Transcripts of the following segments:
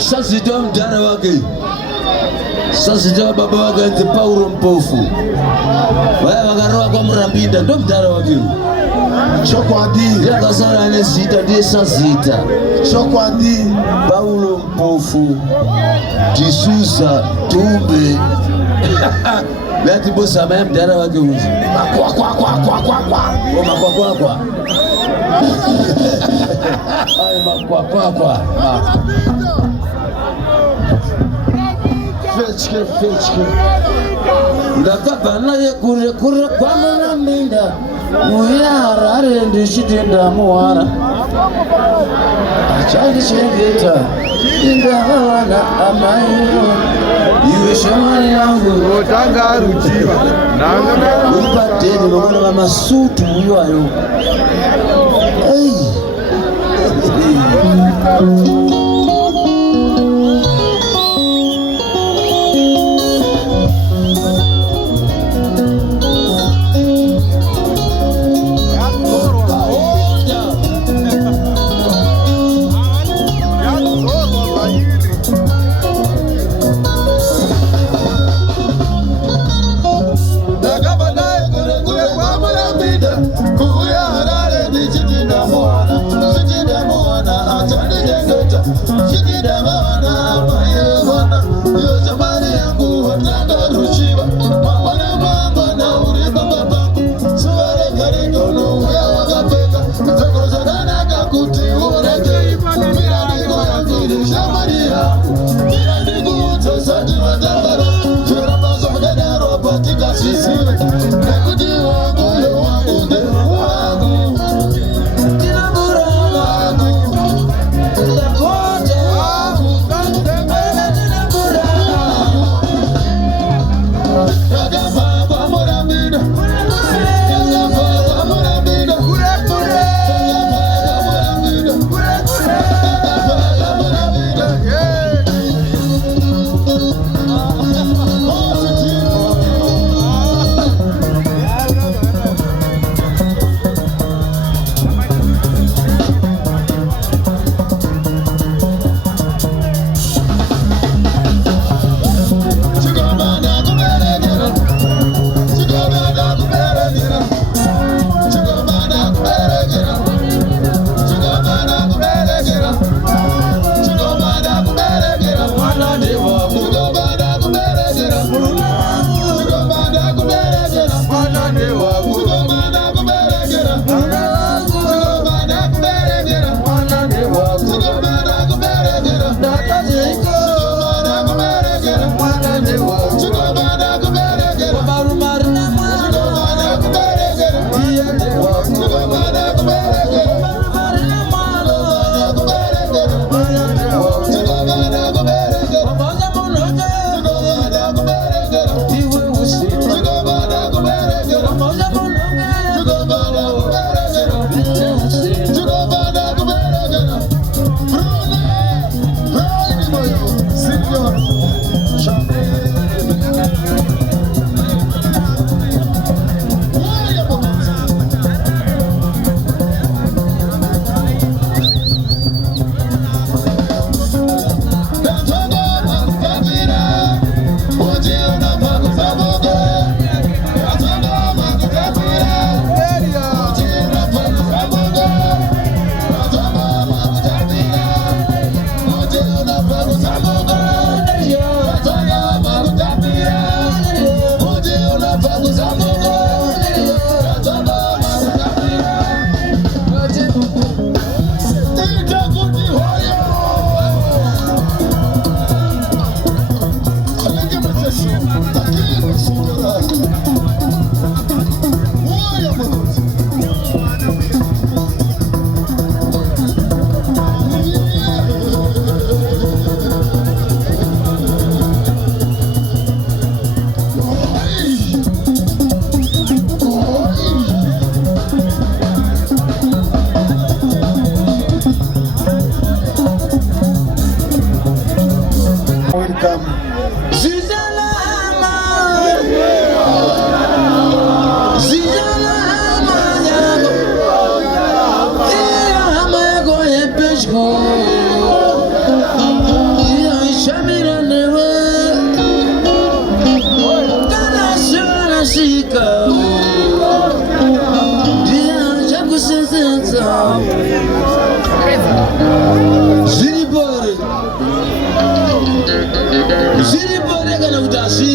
Sasita mtana wake. Sasita baba wake ati Paulo mpofu. Waya wakaroa kwa Murambinda ndo mtana wake. Chokwadi. Yaka sana ane sita die Sasita. Chokwadi. Paulo mpofu. Tisusa tumbe. Bati bosa maya mtana wake uzi. Kwa. Makwa. Ay makwa. Fetchke. Ndakabana ye kure kwa Murambinda. Muyara rendi shitinda muwara. Achali shengeta. Indawana amayo. Iwe shamani yangu. Otanga ruchiva. Upateni nomana wa masutu uyo. Hey.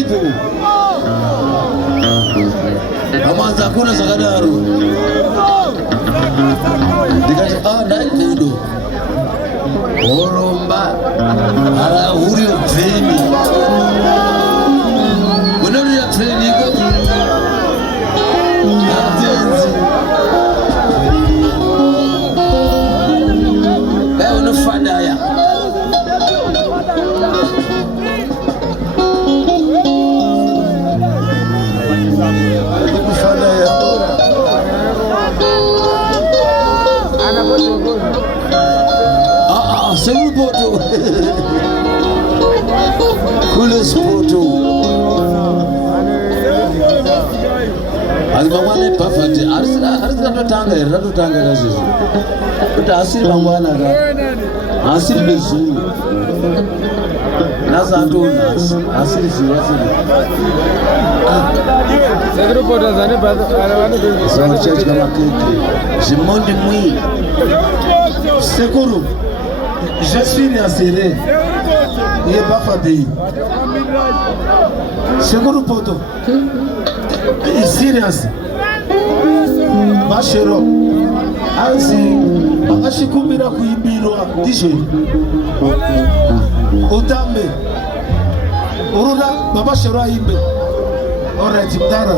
ipo. Amaza hakuna Sakadaru. Dikati naikudo. Oromba ala uri treni. Unori ya treni go. Atenzi. Leo fada ya. Seguro poto. Kule poto. Alimangwane perfect. Arsila totanga kazi. Uta asili mangwana ka. Asili bezu. Nasa antuna asili asili. Seguro poto zane bazo. Sama church kama keke. Jimondi mwi. Seguro. Je suis rassuré. Il est pas fatigué. Seguro poto. Serious. Bashero. Anzi, akashikumbira kuimbirwa DJ. Utambe. Uruna babashero aimbe. Alright, mtara.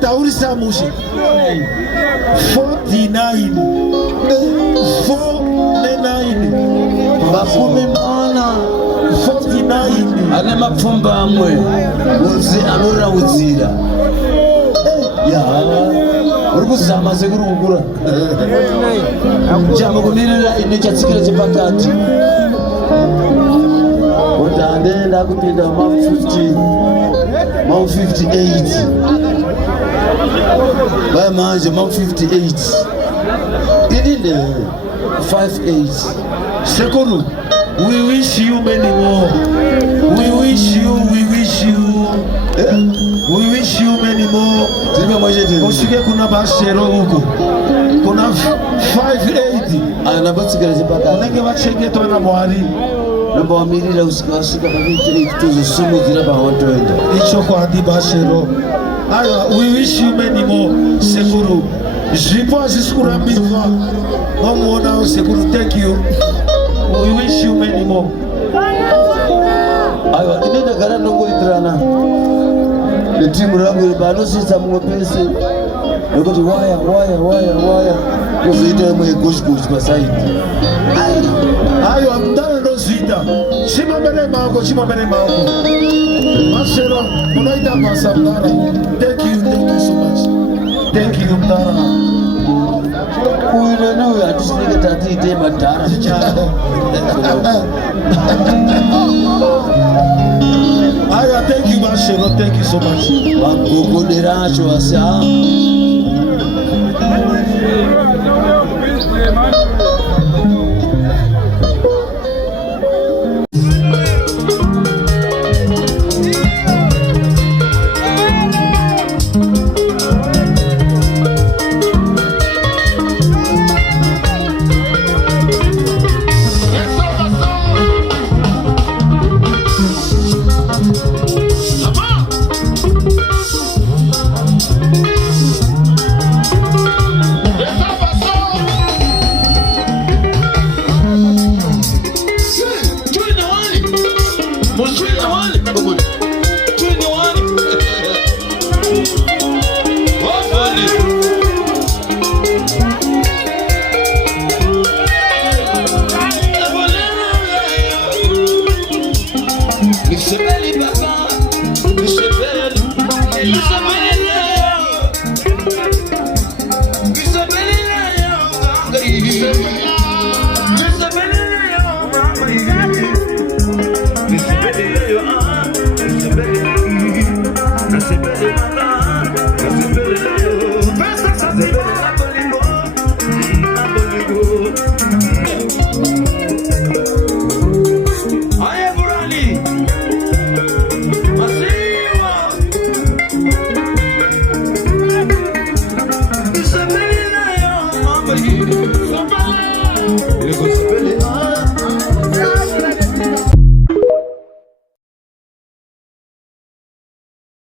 Taurisa mushi 49 Bakumi mana 49 ane mapfumba amwe uzi anora uzira ya uri kuzama sekuru kukura chama kumirira ine chatsikira chepakati kuti ndenda kupinda ma 58 by manje ma 58 idile 58 Sekuru, we wish you many more. We wish you many more. Usike kuna bashero huko. Kuna 580. Anabatsikira chepakati. Unenge vachengeta na mwari. Namba wamirira usikasika pakiti tuzosumudzira pawatoenda. Icho kwa adi bashero. Ayo, we wish you many more. Sekuru. Zvipo hazvisikurambirwa. Vamuonawo Sekuru, thank you. We wish you many more. Aiwa, ine ndagara ndongoitirana netimu rangu panosisa mumwe pese nekuti waya kuzoita imwe yegoshgosh pasaidi. Aiwa, mudana ndozviita. Chimambere mako. Mashero, unoita basa mudara. Thank you so much. Thank you mudara. Uyu nawe hatisinike tatiite madhara ticharo. Aiwa, thank you Mashero, thank you so much. Vagogodera acho asi Isabelle,